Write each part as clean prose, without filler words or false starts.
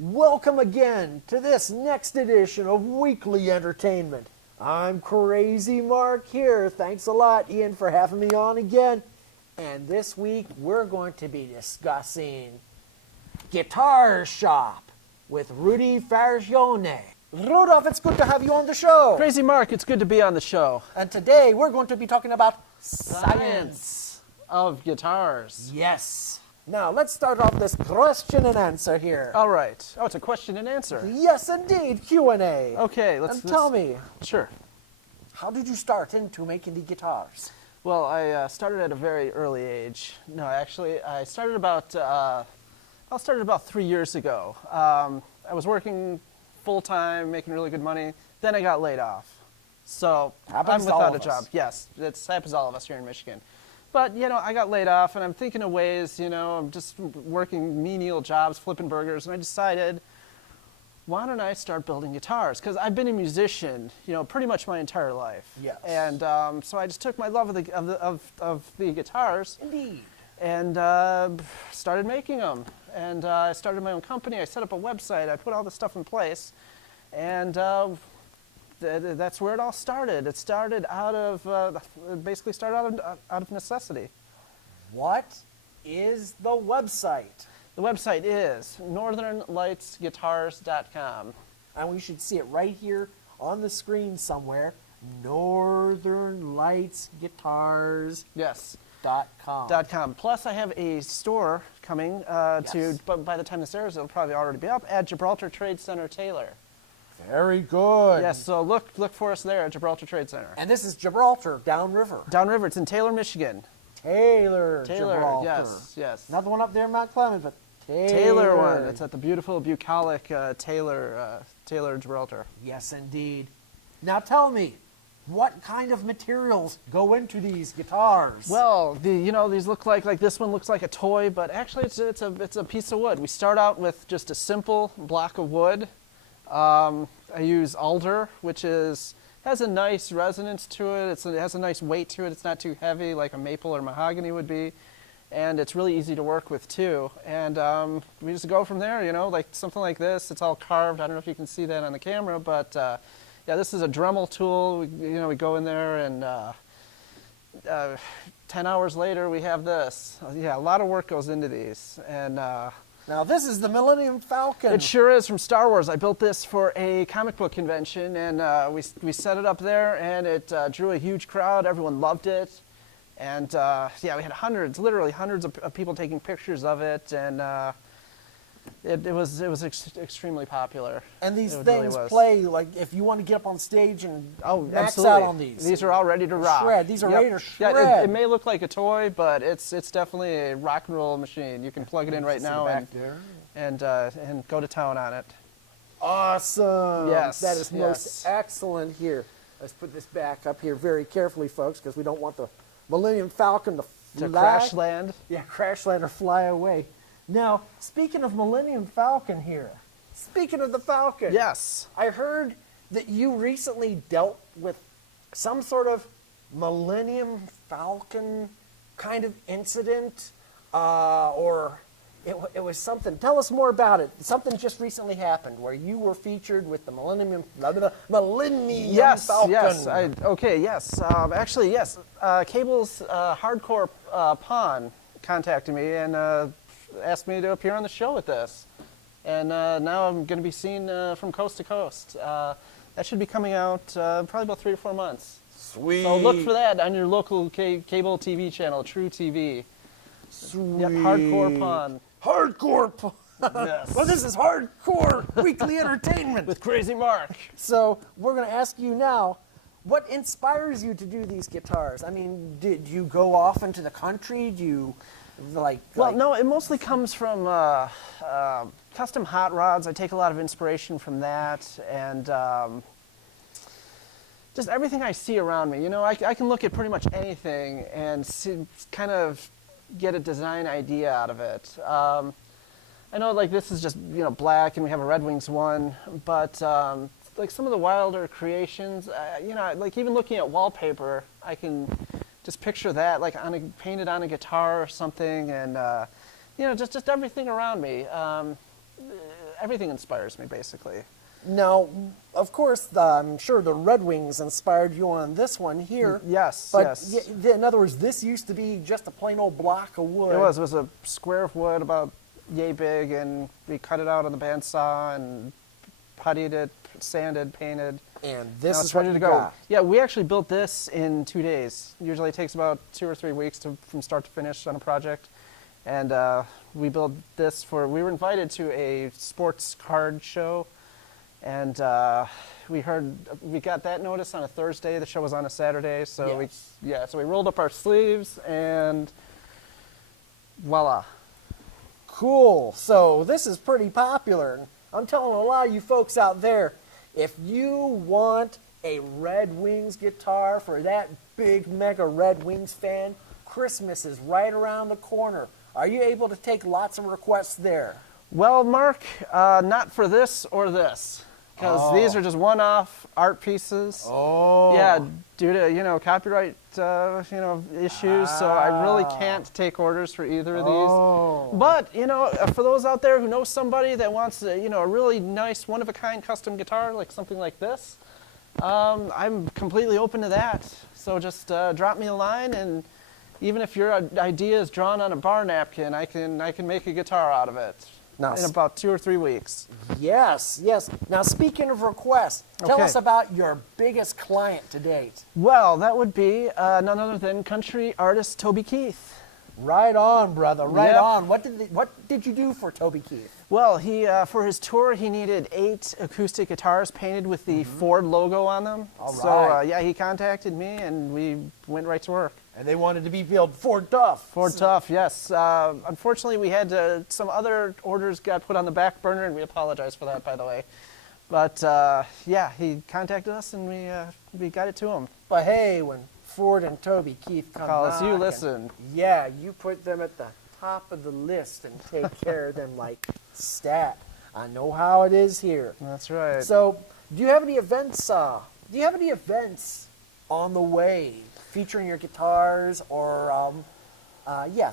Welcome again to this next edition of Weekly Entertainment. I'm Crazy Mark here. Thanks a lot, Ian, for having me on again. And this week we're going to be discussing Guitar Shop with Rudy Farchione. Rudolph, it's good to have you on the show. Crazy Mark, it's good to be on the show. And today we're going to be talking about science of guitars. Yes. Now, let's start off this question and answer here. All right. Oh, it's a question and answer. Yes, indeed, Q&A. Okay, Tell me, Sure. how did you start into making the guitars? Well, I started at a very early age. No, actually, I started about 3 years ago. I was working full-time, making really good money. Then I got laid off. So Happens I'm to all without a of job. us. Yes, it happens to all of us here in Michigan. But, I got laid off, and I'm thinking of ways, I'm just working menial jobs, flipping burgers, and I decided, why don't I start building guitars? Because I've been a musician, pretty much my entire life. Yes. And so I just took my love of the guitars Indeed. and started making them. And I started my own company. I set up a website. I put all this stuff in place, and that's where it all started. It started out of out of necessity. What is the website? The website is northernlightsguitars.com. And we should see it right here on the screen somewhere. northernlightsguitars.com. Yes. .com. Plus, I have a store coming but by the time this airs, it'll probably already be up at Gibraltar Trade Center Taylor. Very good. Yes, so look for us there at Gibraltar Trade Center. And this is Gibraltar, downriver. Downriver, it's in Taylor, Michigan. Taylor, Gibraltar. Yes. Not the one up there in Mount Clemens, but Taylor one. It's at the beautiful, bucolic Taylor, Gibraltar. Yes, indeed. Now tell me, what kind of materials go into these guitars? Well, these look like this one looks like a toy, but actually it's a piece of wood. We start out with just a simple block of wood. I use alder, which has a nice resonance to it. It has a nice weight to it. It's not too heavy like a maple or mahogany would be. And it's really easy to work with too. And we just go from there, like something like this. It's all carved. I don't know if you can see that on the camera, but yeah, this is a Dremel tool. We go in there and 10 hours later we have this. Yeah, a lot of work goes into these. And now this is the Millennium Falcon. it sure is, from Star Wars. I built this for a comic book convention, and we set it up there, and it drew a huge crowd. Everyone loved it. And yeah, we had literally hundreds of people taking pictures of it, and it was extremely popular. And these It things really was. play, like if you want to get up on stage and max absolutely. out on these. These are all ready to rock. Shred. These are Yep. ready to shred. Yeah, it may look like a toy, but it's definitely a rock and roll machine. You can plug it in right now and go to town on it. Awesome. Yes, That is yes. most excellent here. Let's put this back up here very carefully, folks, because we don't want the Millennium Falcon to Crash land. Yeah, crash land or fly away. Now, speaking of Millennium Falcon here, speaking of the Falcon. Yes. I heard that you recently dealt with some sort of Millennium Falcon kind of incident, or it was something. Tell us more about it. Something just recently happened where you were featured with the Millennium Falcon. Yes. Okay. Yes. Actually, yes. Cable's Hardcore Pawn contacted me and asked me to appear on the show with this, and now I'm going to be seen from coast to coast. That should be coming out probably about 3 to 4 months. Sweet. So look for that on your local cable TV channel, True TV. Sweet. Yep, Hardcore Pawn. Hardcore Pawn. Yes. Well, this is Hardcore Weekly Entertainment. With Crazy Mark. So we're going to ask you now, what inspires you to do these guitars? I mean, did you go off into the country? Do you Well, no, it mostly comes from custom hot rods. I take a lot of inspiration from that, and just everything I see around me. I can look at pretty much anything and kind of get a design idea out of it. I know, like, this is just black, and we have a Red Wings one, but like some of the wilder creations, like even looking at wallpaper, I can just picture that, like painted on a guitar or something, and just everything around me. everything inspires me, basically. Now, of course, I'm sure the Red Wings inspired you on this one here. Yes, But yes. in other words, this used to be just a plain old block of wood. It was a square of wood about yay big, and we cut it out on the bandsaw and puttied it, sanded, painted. And Now this it's is what ready you to go. got. Yeah, we actually built this in 2 days. Usually it takes about 2 or 3 weeks from start to finish on a project. And we built this we were invited to a sports card show, and we got that notice on a Thursday. The show was on a Saturday, so Yes. so we rolled up our sleeves and voila. Cool. So this is pretty popular. I'm telling a lot of you folks out there, if you want a Red Wings guitar for that big mega Red Wings fan, Christmas is right around the corner. Are you able to take lots of requests there? Well, Mark, not for this or this, because these are just one-off art pieces. Oh. Yeah, due to copyright issues, so I really can't take orders for either of these. Oh. But for those out there who know somebody that wants a really nice one-of-a-kind custom guitar, like something like this, I'm completely open to that. So just drop me a line, and even if your idea is drawn on a bar napkin, I can make a guitar out of it in about 2 or 3 weeks. Yes, yes. Now, speaking of requests, tell Okay. us about your biggest client to date. Well, that would be none other than country artist Toby Keith. Right on, brother. Right Yep. on. What did you do for Toby Keith? Well, he for his tour, he needed 8 acoustic guitars painted with the Ford logo on them. All So, right. he contacted me, and we went right to work. And they wanted to be built Ford Tough. Ford Tough, yes. Unfortunately, we had some other orders got put on the back burner, and we apologize for that, by the way. But, he contacted us, and we got it to him. But hey, when Ford and Toby Keith come Carlos, you knocking, listen. Yeah, you put them at the top of the list and take care of them like stat. I know how it is here. That's right. So, do you have any events? On the way featuring your guitars, or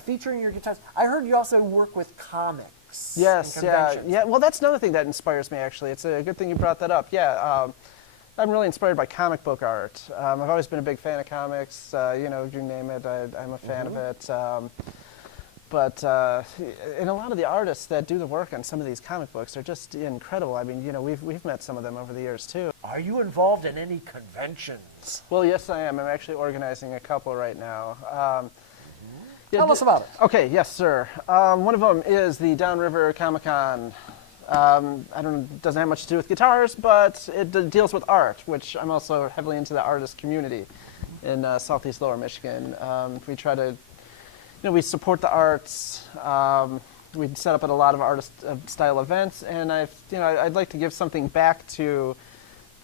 featuring your guitars? I heard you also work with comics. Yes, and yeah, conventions. yeah. Well, that's another thing that inspires me, actually. It's a good thing you brought that up. Yeah, I'm really inspired by comic book art. I've always been a big fan of comics. You name it, I'm a fan of it. And a lot of the artists that do the work on some of these comic books are just incredible. I mean, we've met some of them over the years too. Are you involved in any conventions? Well, yes, I am. I'm actually organizing a couple right now. Tell us about it. Okay, yes, sir. One of them is the Downriver Comic Con. It doesn't have much to do with guitars, but it deals with art, which I'm also heavily into the artist community in Southeast Lower Michigan. We try to, we support the arts. We set up at a lot of artist style events, and I'd like to give something back to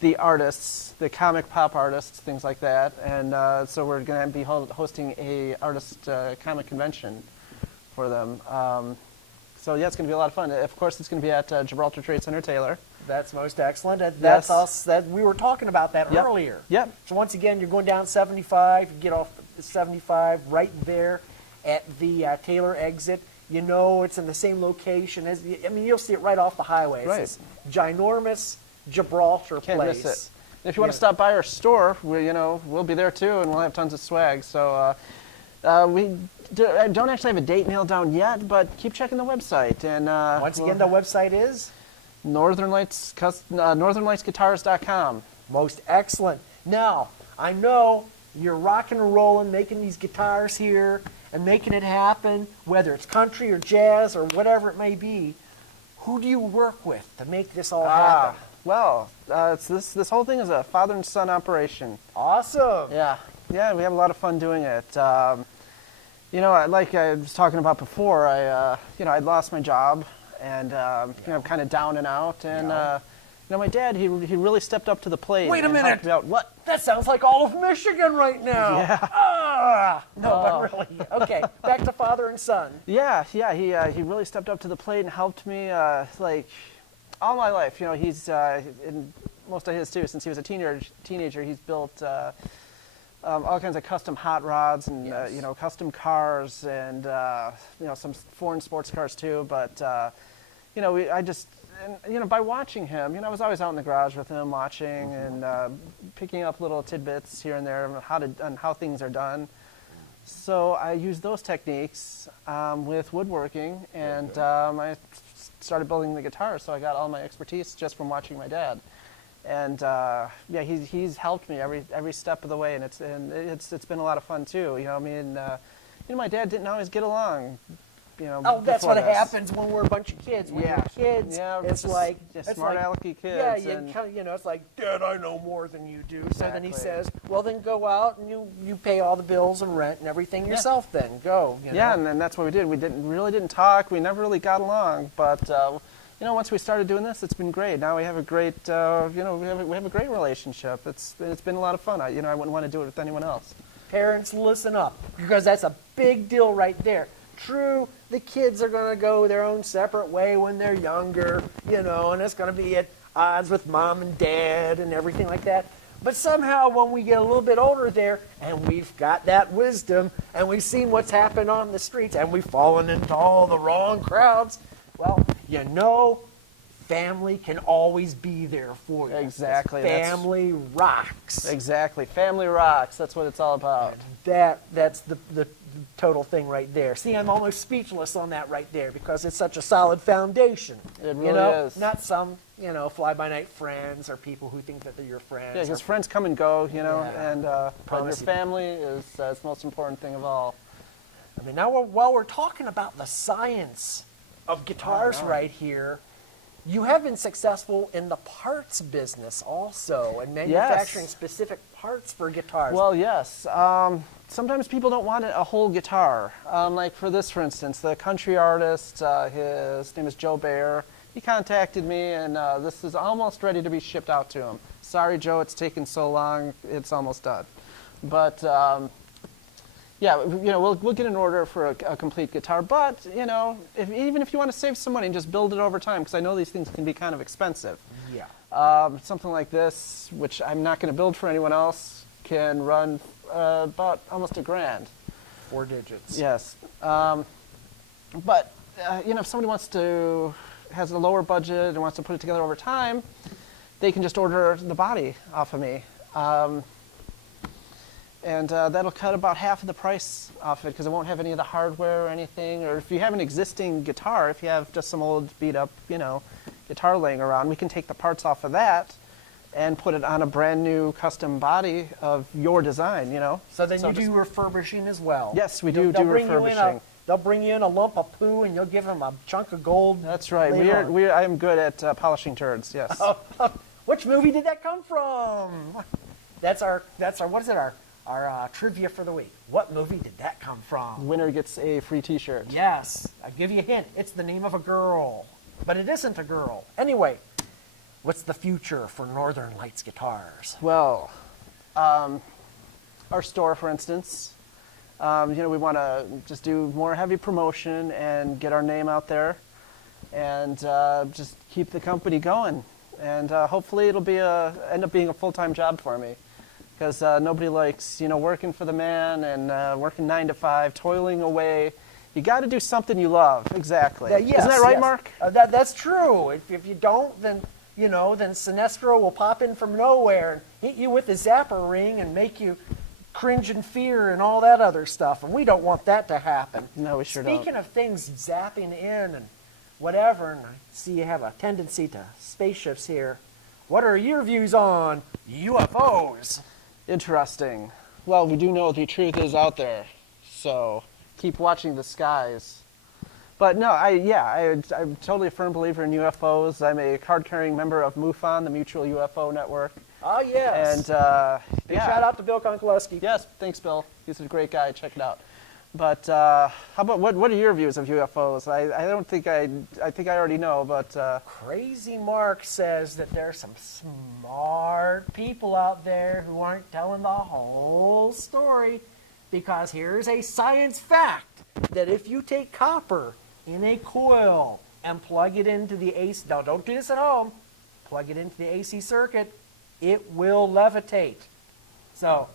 the artists, the comic pop artists, things like that. And so we're going to be hosting a artist comic convention for them. So yeah, it's going to be a lot of fun. Of course, it's going to be at Gibraltar Trade Center Taylor. That's most excellent. That's Yes. us. That we were talking about that Yep. earlier. Yep. So once again, you're going down 75. You get off 75 right there at the Taylor exit. It's in the same location as. You'll see it right off the highway. It's Right. this ginormous Gibraltar Can't place. miss it. If you want to stop by our store, we'll be there too, and we'll have tons of swag. So I don't actually have a date nailed down yet, but keep checking the website. And Once again, the website is NorthernLightsGuitars.com. most excellent. Now, I know you're rocking and rolling, making these guitars here and making it happen, whether it's country or jazz or whatever it may be. Who do you work with to make this all happen? Well, this whole thing is a father and son operation. Awesome. Yeah, we have a lot of fun doing it. Like I was talking about before, I'd lost my job, and I'm kind of down and out, and my dad, he really stepped up to the plate. Wait a and minute. helped me out. What? That sounds like all of Michigan right now. Yeah. No, but really. Okay, back to father and son. Yeah. He really stepped up to the plate and helped me all my life. He's in most of his too. Since he was a teenager, he's built all kinds of custom hot rods and custom cars and some foreign sports cars too. But I just, and, by watching him, I was always out in the garage with him watching and picking up little tidbits here and there on how things are done. So I used those techniques with woodworking, and I started building the guitar. So I got all my expertise just from watching my dad. And he's helped me every step of the way, and it's been a lot of fun too. My dad didn't always get along. Oh, that's what this. happens when we're a bunch of kids. When you're kids, it's like smart alecky kids. Yeah, it's like, Dad, I know more than you do. Exactly. So then he says, well, then go out and you pay all the bills and rent and everything yourself. Then go. Yeah, and then that's what we did. We didn't talk. We never really got along, but. Once we started doing this, it's been great. Now we have a great, we have a great relationship. It's been a lot of fun. I wouldn't want to do it with anyone else. Parents, listen up, because that's a big deal right there. True, the kids are going to go their own separate way when they're younger, and it's going to be at odds with mom and dad and everything like that. But somehow when we get a little bit older there, and we've got that wisdom, and we've seen what's happened on the streets, and we've fallen into all the wrong crowds, well, family can always be there for you. Exactly. Family rocks. Exactly. Family rocks. That's what it's all about. That's the total thing right there. See, I'm almost speechless on that right there because it's such a solid foundation. It really is. Not some, fly-by-night friends or people who think that they're your friends. Yeah, because friends come and go, but your family is the most important thing of all. I mean, now while we're talking about the science of guitars right here, you have been successful in the parts business also, and manufacturing specific parts for guitars. Well, yes. Sometimes people don't want a whole guitar. Like for this, for instance, the country artist, his name is Joe Bayer. He contacted me, and this is almost ready to be shipped out to him. Sorry, Joe, it's taken so long. It's almost done. But we'll get an order for a complete guitar. But even if you want to save some money and just build it over time, because I know these things can be kind of expensive. Yeah. Something like this, which I'm not going to build for anyone else, can run about almost $1,000. 4 digits. Yes. But if somebody has a lower budget and wants to put it together over time, they can just order the body off of me. And that'll cut about half of the price off it because it won't have any of the hardware or anything. Or if you have an existing guitar, if you have just some old beat up, guitar laying around, we can take the parts off of that and put it on a brand new custom body of your design, So then you do refurbishing as well. Yes, we do refurbishing. They'll bring you in a lump of poo and you'll give them a chunk of gold. That's right. I am good at polishing turds, yes. Which movie did that come from? That's our what is it, our trivia for the week. What movie did that come from? Winner gets a free t-shirt. Yes. I'll give you a hint. It's the name of a girl. But it isn't a girl. Anyway, what's the future for Northern Lights guitars? Well, our store, for instance, we want to just do more heavy promotion and get our name out there and just keep the company going. And hopefully it'll be end up being a full-time job for me. Because nobody likes, working for the man and working 9 to 5, toiling away. You got to do something you love. Exactly. Yes, isn't that right, yes. Mark? That's true. If you don't, then Sinestro will pop in from nowhere and hit you with his zapper ring and make you cringe in fear and all that other stuff. And we don't want that to happen. No, we sure don't. Speaking of things zapping in and whatever, and I see you have a tendency to spaceships here. What are your views on UFOs? Interesting. Well, we do know the truth is out there, so keep watching the skies. But no, I'm totally a firm believer in UFOs. I'm a card-carrying member of MUFON, the Mutual UFO Network. Oh, yes. And big shout out to Bill Konkolewski. Yes, thanks, Bill. He's a great guy. Check it out. But how about what are your views of UFOs? I don't think I think I already know, but Crazy Mark says that there's some smart people out there who aren't telling the whole story, because here's a science fact that if you take copper in a coil and plug it into the AC, now don't do this at home, plug it into the AC circuit, it will levitate. So,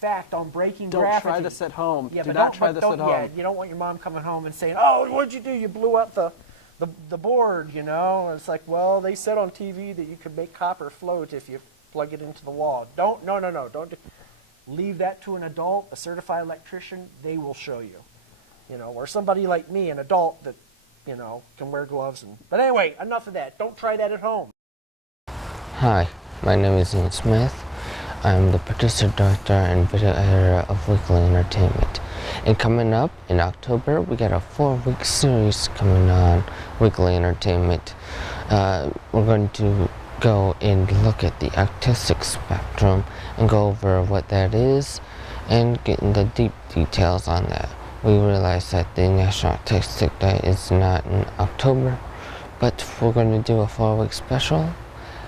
fact on breaking gravity. Don't try this at home. Yeah, do not try this at home. Yeah, you don't want your mom coming home and saying, "Oh, what'd you do? You blew up the the board, you know. It's like, well, they said on TV that you could make copper float if you plug it into the wall. Don't, no, don't leave that to an adult, a certified electrician. They will show you, you know, or somebody like me, an adult that, you know, can wear gloves. But anyway, enough of that. Don't try that at home. Hi, my name is Ian Smith. I'm the producer, director, and video editor of Weekly Entertainment. And coming up in October, we got a 4-week series coming on Weekly Entertainment. We're going to go and look at the artistic spectrum and go over what that is and get into deep details on that. We realize that the National Artistic Day is not in October, but we're going to do a 4-week special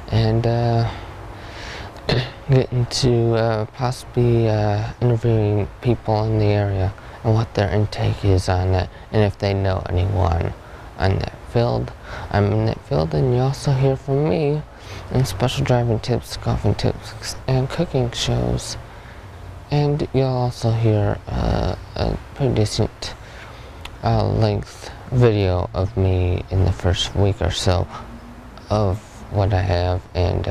and get into possibly interviewing people in the area and what their intake is on it, and if they know anyone on that field. I'm in that field, and you also hear from me in special driving tips, golfing tips, and cooking shows. And you'll also hear a pretty decent length video of me in the first week or so of what I have and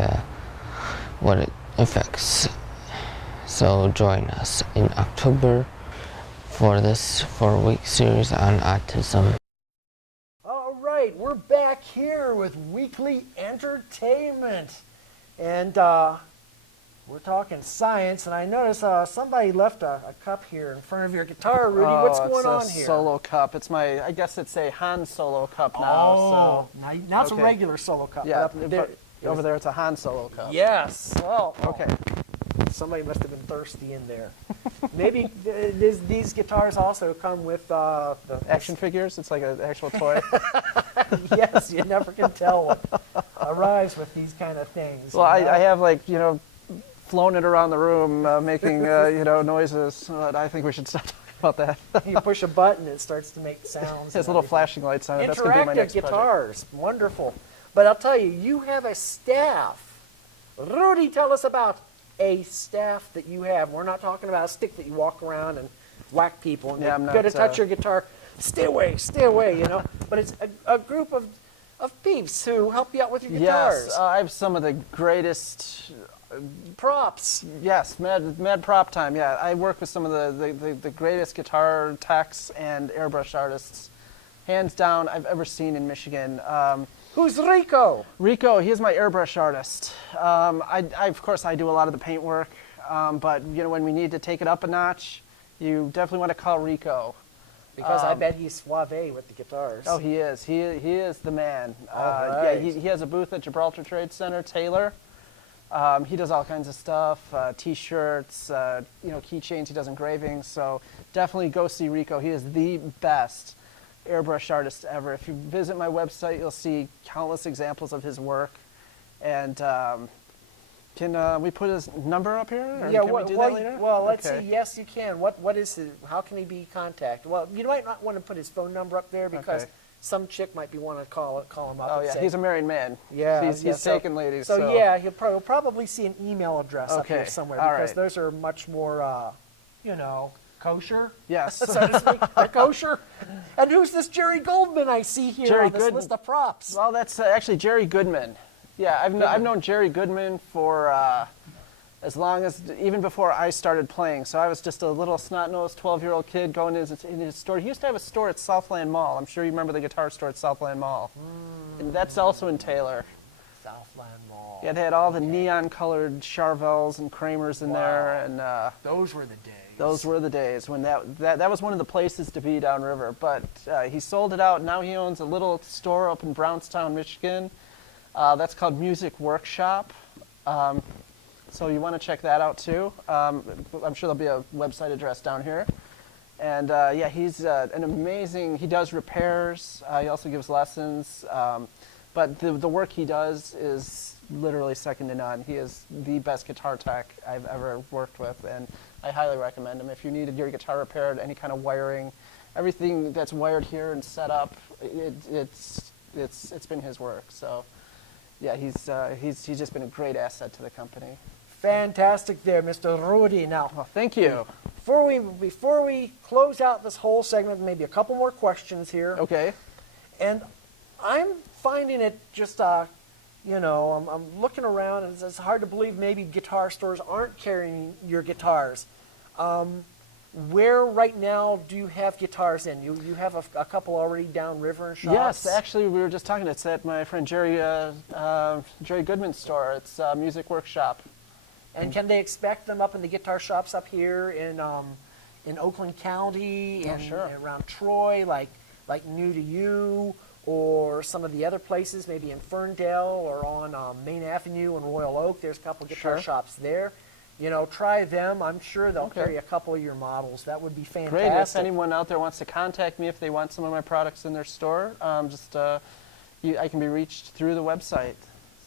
what it affects. So join us in October for this 4-week series on autism. All right, we're back here with Weekly Entertainment. And we're talking science, and I noticed somebody left a cup here in front of your guitar, Rudy. What's going on It's a here? solo cup. It's my, I guess it's a Han Solo cup now. Oh, So now it's okay. a regular solo cup. yeah, But up there, over there it's a Han Solo cup. Yes. Well, Okay. somebody must have been thirsty in there. Maybe these guitars also come with the Action figures. It's like an actual toy. Yes, you never can tell what arrives with these kind of things. Well, you know? I have like flown it around the room, making noises. But I think we should stop talking about that. You push a button, it starts to make sounds. It has little flashing lights on it. That's going to be my Interactive next project. guitars, wonderful. But I'll tell you, you have a staff. Rudy, tell us about a staff that you have. We're not talking about a stick that you walk around and whack people and Yeah, I'm you're not, going to touch your guitar. Stay away, you know. But it's a group of peeps who help you out with your guitars. Yes, I have some of the greatest Props. Yes, mad prop time. Yeah, I work with some of the greatest guitar techs and airbrush artists, hands down, I've ever seen in Michigan. Who's Rico? Rico, he is my airbrush artist. I of course I do a lot of the paint work, but when we need to take it up a notch, you definitely want to call Rico. Because I bet he's suave with the guitars. Oh, he is. He is the man. All Yeah, right. he has a booth at Gibraltar Trade Center, Taylor. He does all kinds of stuff, T-shirts, keychains. He does engravings. So definitely go see Rico. He is the best airbrush artist ever. If you visit my website, you'll see countless examples of his work. And can we put his number up here? Or Yeah, can we do that later? well, let's Okay. see. Yes, you can. What is it? How can he be contacted? Well, you might not want to put his phone number up there because Okay. some chick might be wanting to call him up. Oh and yeah, say, he's a married man. yeah, he's yeah, so- taking ladies. So yeah, he'll probably see an email address up here Okay, somewhere all because right. those are much more, kosher. Yes. So to speak, they're kosher. And who's this Jerry Goldman I see here Jerry on this Goodman. list of props? Well, that's actually Jerry Goodman. Yeah, I've known Jerry Goodman for as long as, even before I started playing. So I was just a little snot-nosed 12-year-old kid going in his store. He used to have a store at Southland Mall. I'm sure you remember the guitar store at Southland Mall. And that's also in Taylor. Southland Mall. Yeah, they had all the neon-colored Charvels and Kramers in there. And Those were the days. those were the days when that was one of the places to be downriver. But he sold it out. Now he owns a little store up in Brownstown, Michigan. That's called Music Workshop. So you want to check that out too. I'm sure there'll be a website address down here. And yeah, he's an amazing, he does repairs. He also gives lessons. But the work he does is literally second to none. He is the best guitar tech I've ever worked with. And I highly recommend him. If you needed your guitar repaired, any kind of wiring, everything that's wired here and set up, it's been his work. So yeah, he's just been a great asset to the company. Fantastic there, Mr. Rudy. Now, Well, thank you. before we close out this whole segment, maybe a couple more questions here. Okay. And I'm finding it just, I'm looking around and it's hard to believe maybe guitar stores aren't carrying your guitars. Where right now do you have guitars in? You have a couple already downriver in shops? Yes, actually, we were just talking. It's at my friend Jerry Goodman's store. It's a music workshop. And can they expect them up in the guitar shops up here in Oakland County and sure. around Troy, like New to You, or some of the other places, maybe in Ferndale or on Main Avenue in Royal Oak? There's a couple guitar Sure. shops there. Try them. I'm sure they'll Okay. carry a couple of your models. That would be fantastic. Great. If anyone out there wants to contact me if they want some of my products in their store, I can be reached through the website.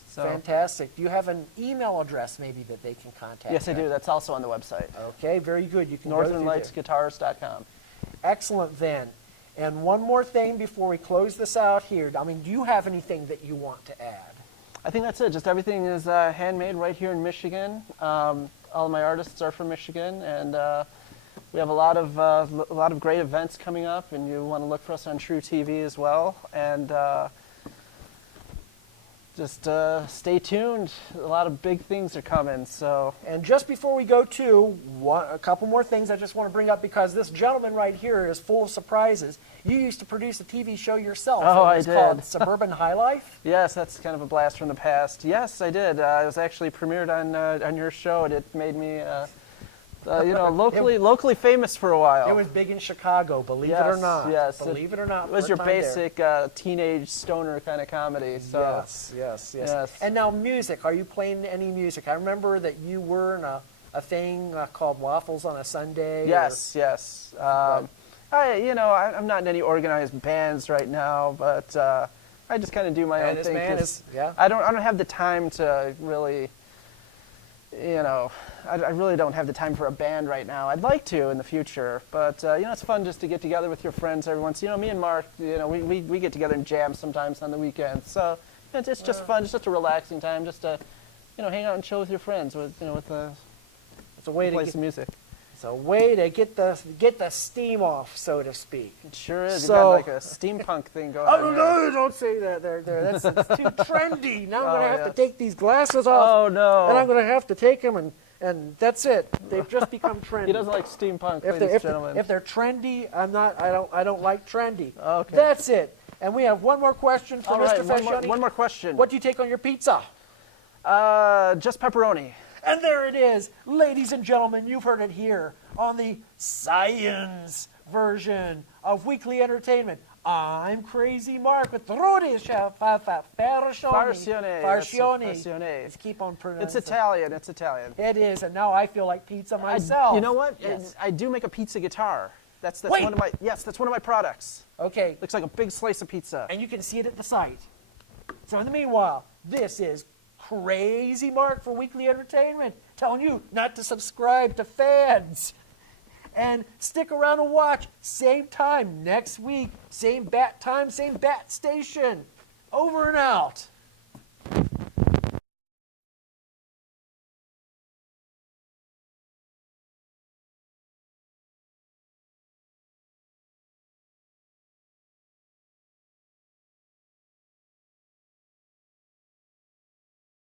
So. Fantastic. Do you have an email address maybe that they can contact? Yes, I you? do. That's also on the website. Okay, very good. You can go through there. NorthernLightsGuitars.com. Excellent then. And one more thing before we close this out here. Do you have anything that you want to add? I think that's it. Just everything is handmade right here in Michigan. All of my artists are from Michigan, and we have a lot of great events coming up. And you want to look for us on True TV as well. And just stay tuned. A lot of big things are coming. So. And just before we go to a couple more things I just want to bring up, because this gentleman right here is full of surprises. You used to produce a TV show yourself. Oh, It was I called did. Suburban High Life. Yes, that's kind of a blast from the past. Yes, I did. It was actually premiered on your show, and it made me, locally famous for a while. It was big in Chicago, believe it or not. Yes, Believe it or not. It was for a your time there. basic teenage stoner kind of comedy. So. Yes. Yes. And now music. Are you playing any music? I remember that you were in a thing called Waffles on a Sunday. Yes. I'm not in any organized bands right now, but I just kind of do my own this thing. man 'Cause is, yeah. I don't have the time to really, I really don't have the time for a band right now. I'd like to in the future, but it's fun just to get together with your friends every once. Me and Mark, we get together and jam sometimes on the weekends. So it's just fun. It's just a relaxing time, just to hang out and chill with your friends with It's a way to play get, some music. it's a way to get the steam off, so to speak. It sure is. So- You've got like a steampunk thing going on. Oh here. no! Don't say that. There. That's too trendy. Now I'm Oh, going to have to yes. take these glasses off, Oh no! and I'm going to have to take them, and that's it. They've just become trendy. He doesn't like steampunk, if ladies and they're, gentlemen. if they're trendy, I don't like trendy. Okay. That's it. And we have one more question for All Mr. right, Farchione. one more question. What do you take on your pizza? Just pepperoni. And there it is. Ladies and gentlemen, you've heard it here on the science version of Weekly Entertainment. I'm Crazy Mark with Rudy Farchione. Farchione. Let's keep on pronouncing It's Italian. It's Italian. It is, and now I feel like pizza myself. You know what? Yes. I do make a pizza guitar. That's Wait. one of my that's one of my products. Okay, Looks like a big slice of pizza. and you can see it at the site. So in the meanwhile, this is Crazy Mark for Weekly Entertainment, telling you not to subscribe to fans. And stick around and watch. Same time next week. Same bat time, same bat station. Over and out.